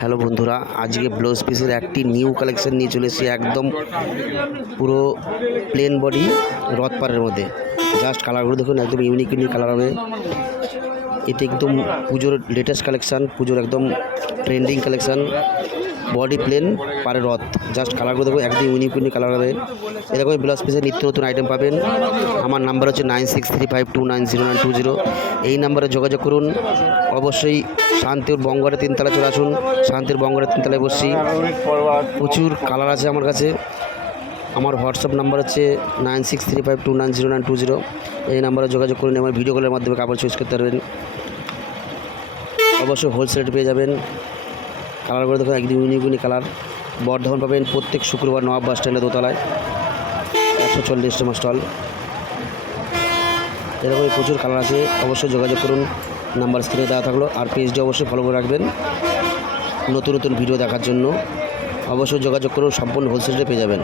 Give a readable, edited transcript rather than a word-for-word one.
Hello বন্ধুরা, আজকে blouse পিসের একটি নিউ কালেকশন নিয়ে চলে এসেছি। একদম পুরো প্লেন বডি রথ পাড়ের মধ্যে। জাস্ট কালারগুলো দেখুন, একদম ইউনিক কালার হবে। এটা একদম পুজোর লেটেস্ট কালেকশান, পুজোর একদম ট্রেন্ডিং কালেকশান। বডি প্লেন পাড়ে রথ, জাস্ট কালারগুলো দেখুন, একদম ইউনিক কালার হবে। এরকম ব্লাউজ পিসের নিত্য নতুন আইটেম পাবেন। আমার নাম্বার হচ্ছে 9635290920। এই নাম্বারে যোগাযোগ করুন। অবশ্যই শান্তির বঙ্গরে তিনতলা চলে আসুন। শান্তির বঙ্গরে তিনতলায় বসছি। প্রচুর কালার আছে আমার কাছে। আমার হোয়াটসঅ্যাপ নাম্বার হচ্ছে 9635290920। এই নাম্বারে যোগাযোগ করুন। আমার ভিডিও কলের মাধ্যমে কাপড় চয়েস করতে পারবেন। অবশ্যই হোলসেল পেয়ে যাবেন। কালারগুলো দেখুন, একদম ইউনিক কালার। বর্ধমান পাবেন প্রত্যেক শুক্রবার নবাব বাস স্ট্যান্ডে দোতলায় 140 নম্বর স্টল। এরকম প্রচুর কালার আছে। অবশ্যই যোগাযোগ করুন। নাম্বার স্ক্রিনে দেওয়া থাকলো। আর পেজটি অবশ্যই ফলো করে রাখবেন নতুন নতুন ভিডিও দেখার জন্য। অবশ্যই যোগাযোগ করুন, সম্পূর্ণ হোলসেলে পেয়ে যাবেন।